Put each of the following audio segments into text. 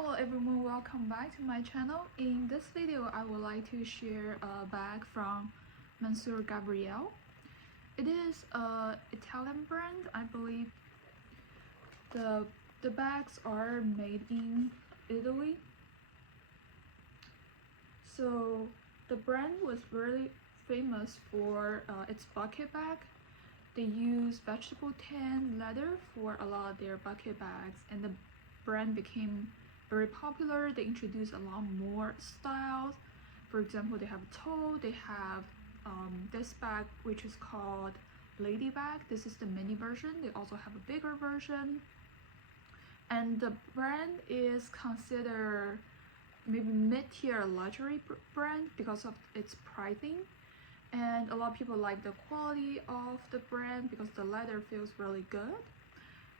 Hello everyone, welcome back to my channel. In this video, I would like to share a bag from Mansur Gavriel. It is an Italian brand. I believe the bags are made in Italy. So the brand was really famous for its bucket bag. They use vegetable tan leather for a lot of their bucket bags, and the brand became very popular. They introduced a lot more styles. For example, they have tote, they have this bag which is called lady bag. This is the mini version. They also have a bigger version, and the brand is considered maybe mid-tier luxury brand because of its pricing, and a lot of people like the quality of the brand because the leather feels really good.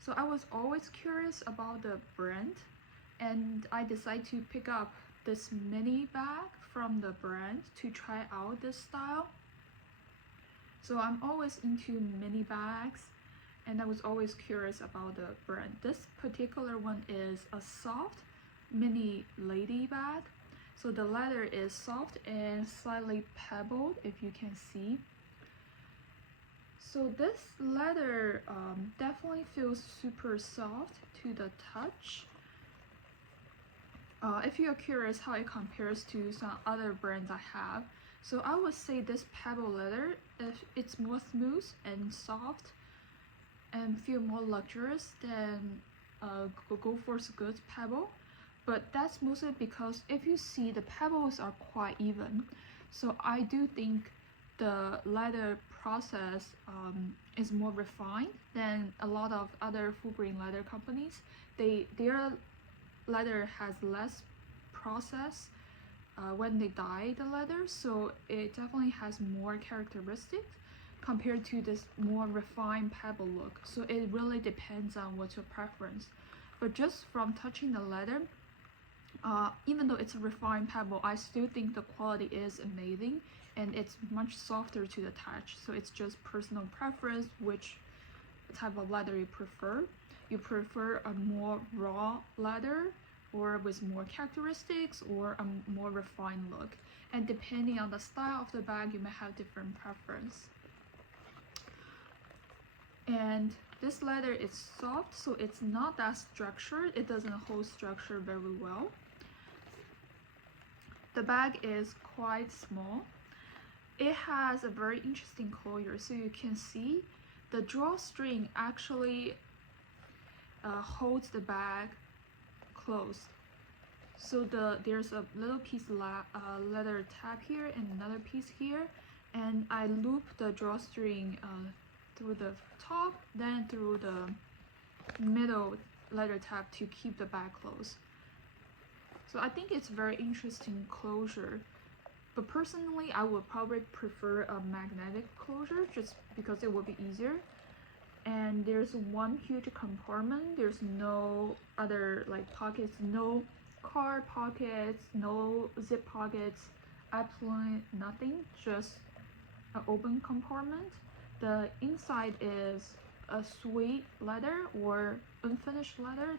So I was always curious about the brand, and I decided to pick up this mini bag from the brand to try out this style. So I'm always into mini bags, and I was always curious about the brand. This particular one is a soft mini lady bag. So the leather is soft and slightly pebbled, if you can see. So this leather definitely feels super soft to the touch. If you're curious how it compares to some other brands I have, so I would say this pebble leather, it's more smooth and soft and feel more luxurious than Go Force Goods pebble. But that's mostly because if you see, the pebbles are quite even. So I do think the leather process is more refined than a lot of other full grain leather companies. Their leather has less process when they dye the leather, so it definitely has more characteristics compared to this more refined pebble look. So it really depends on what's your preference. But just from touching the leather, even though it's a refined pebble, I still think the quality is amazing and it's much softer to the touch. So it's just personal preference which type of leather you prefer. You prefer a more raw leather or with more characteristics, or a more refined look, and depending on the style of the bag you may have different preference. And this leather is soft, so it's not that structured. It doesn't hold structure very well. The bag is quite small. It has a very interesting closure, so you can see the drawstring actually holds the bag closed. So there's a little piece leather tab here and another piece here, and I loop the drawstring through the top, then through the middle leather tab to keep the bag closed. So I think it's very interesting closure, but personally I would probably prefer a magnetic closure just because it would be easier. And there's one huge compartment. There's no other like pockets, no card pockets, no zip pockets, absolutely nothing, just an open compartment. The inside is a suede leather or unfinished leather,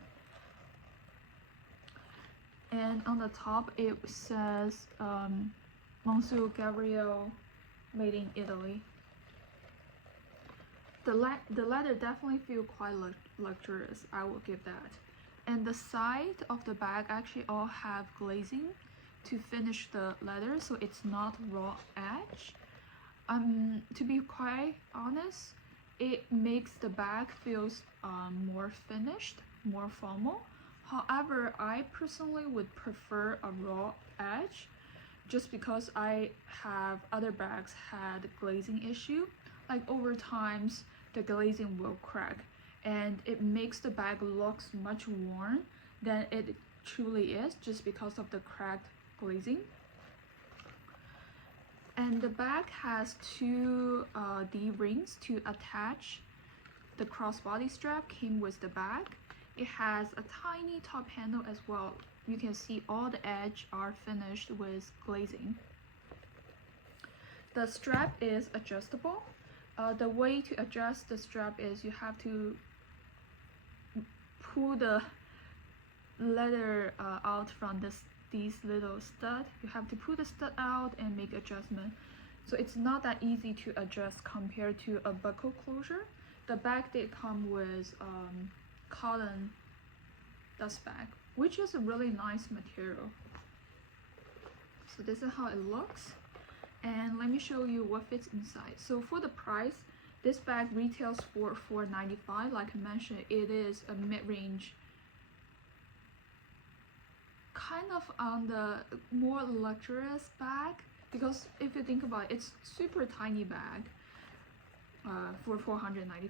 and on the top it says Mansur Gavriel, made in Italy. The leather definitely feels quite luxurious, I will give that. And the side of the bag actually all have glazing to finish the leather, so it's not raw edge. To be quite honest, it makes the bag feels more finished, more formal. However, I personally would prefer a raw edge just because I have other bags had glazing issue. Like over times the glazing will crack, and it makes the bag looks much worn than it truly is just because of the cracked glazing. And the bag has two D-rings to attach. The crossbody strap came with the bag. It has a tiny top handle as well. You can see all the edges are finished with glazing. The strap is adjustable. The way to adjust the strap is you have to pull the leather out from these little stud. You have to pull the stud out and make adjustment. So it's not that easy to adjust compared to a buckle closure. The bag did come with cotton dust bag, which is a really nice material. So this is how it looks, and let me show you what fits inside. So for the price, this bag retails for $4.95. Like I mentioned, it is a mid-range, kind of on the more luxurious bag, because if you think about it, it's super tiny bag for $4.95.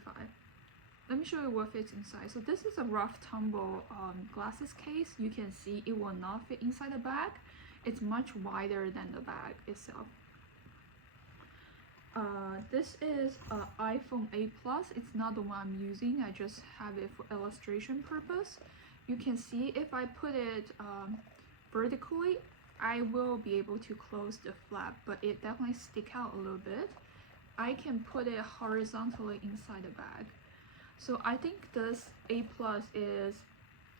Let me show you what fits inside. So this is a rough tumble glasses case. You can see it will not fit inside the bag. It's much wider than the bag itself. This is an iPhone 8 Plus. It's not the one I'm using. I just have it for illustration purpose. You can see if I put it vertically, I will be able to close the flap, but it definitely stick out a little bit. I can put it horizontally inside the bag. So I think this 8 Plus is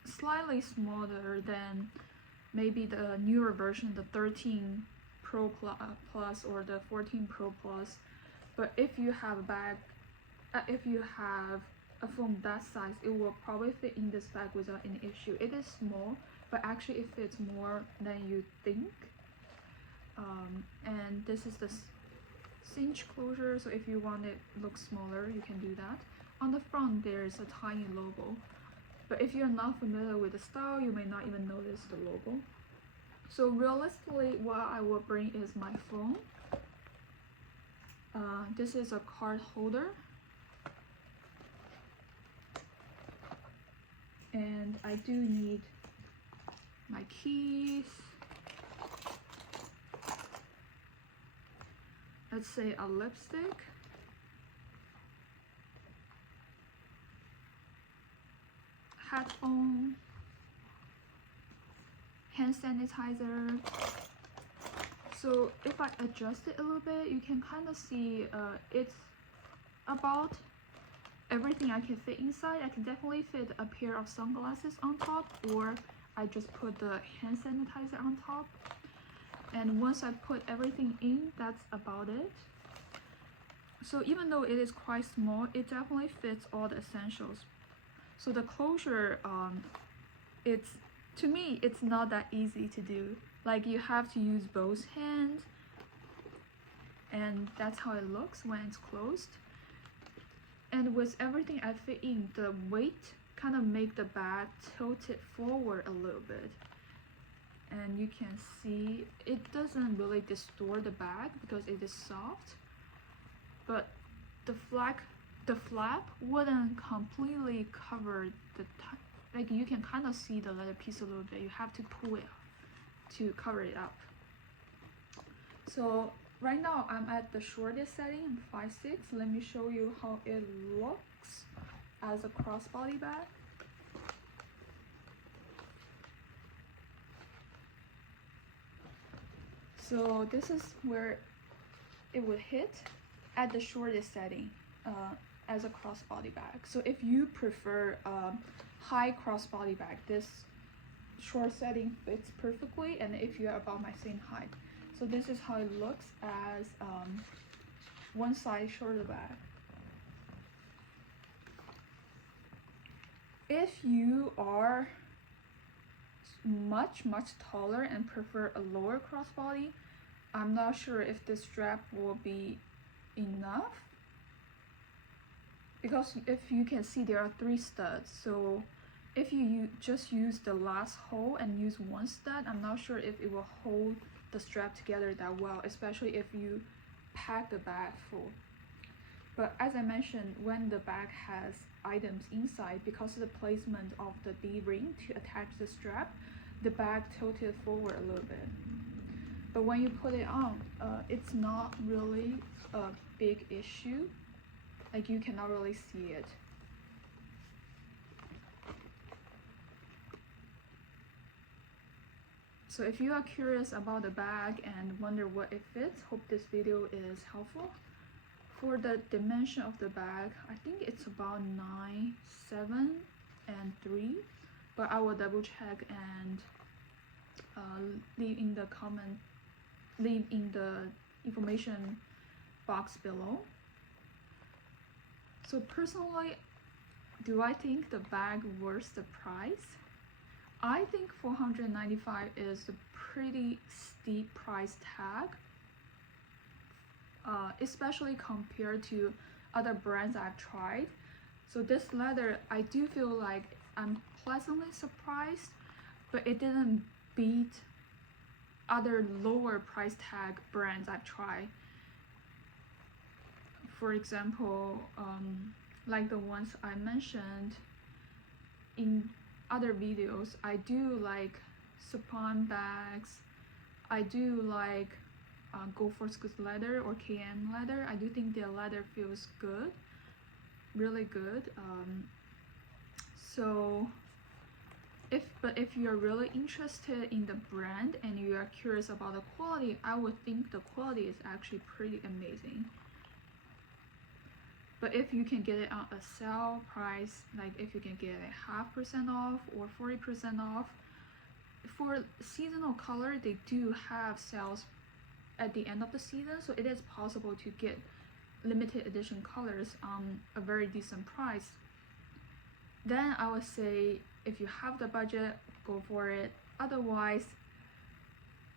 slightly smaller than maybe the newer version, the 13 Pro Plus or the 14 Pro Plus. But if you have a bag, if you have a phone that size, it will probably fit in this bag without any issue. It is small, but actually it fits more than you think. And this is the cinch closure, so if you want it to look smaller, you can do that. On the front, there's a tiny logo, but if you're not familiar with the style, you may not even notice the logo. So realistically, what I will bring is my phone. This is a card holder, and I do need my keys, let's say a lipstick, headphone, hand sanitizer. So if I adjust it a little bit, you can kind of see it's about everything I can fit inside. I can definitely fit a pair of sunglasses on top, or I just put the hand sanitizer on top. And once I put everything in, that's about it. So even though it is quite small, it definitely fits all the essentials. So the closure, to me, it's not that easy to do. Like, you have to use both hands, and that's how it looks when it's closed. And with everything I fit in, the weight kind of make the bag tilted forward a little bit. And you can see it doesn't really distort the bag because it is soft, but the flap wouldn't completely cover the like, you can kind of see the leather piece a little bit. You have to pull it to cover it up. So right now I'm at the shortest setting, 5'6". Let me show you how it looks as a crossbody bag. So this is where it would hit at the shortest setting as a crossbody bag. So if you prefer a high crossbody bag, this short setting fits perfectly, and if you're about my same height. So this is how it looks as one size shorter bag. If you are much taller and prefer a lower crossbody, I'm not sure if this strap will be enough, because if you can see, there are 3 studs. So if you just use the last hole and use one stud, I'm not sure if it will hold the strap together that well, especially if you pack the bag full. But as I mentioned, when the bag has items inside, because of the placement of the D-ring to attach the strap, the bag tilted forward a little bit. But when you put it on, it's not really a big issue. Like, you cannot really see it. So if you are curious about the bag and wonder what it fits, hope this video is helpful. For the dimension of the bag, I think it's about 9'7" and 3". but I will double check and leave in the information box below. So personally, do I think the bag worth the price? I think $495 is a pretty steep price tag, especially compared to other brands I've tried. So this leather, I do feel like I'm pleasantly surprised, but it didn't beat other lower price tag brands I've tried. For example, like the ones I mentioned in other videos, I do like Sapon bags, I do like Go For Scoot leather or KM leather. I do think their leather feels good, really good. So if you're really interested in the brand and you are curious about the quality, I would think the quality is actually pretty amazing. But if you can get it on a sale price, like if you can get it 0.5% off or 40% off, for seasonal color, they do have sales at the end of the season, so it is possible to get limited edition colors on a very decent price. Then I would say if you have the budget, go for it. Otherwise,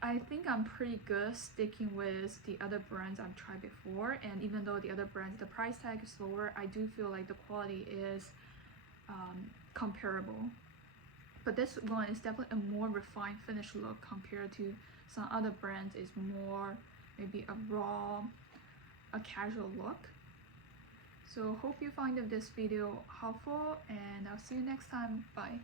I think I'm pretty good sticking with the other brands I've tried before, and even though the other brands, the price tag is lower, I do feel like the quality is comparable. But this one is definitely a more refined finish look compared to some other brands. Is more maybe a raw, a casual look. So hope you find this video helpful, and I'll see you next time. Bye.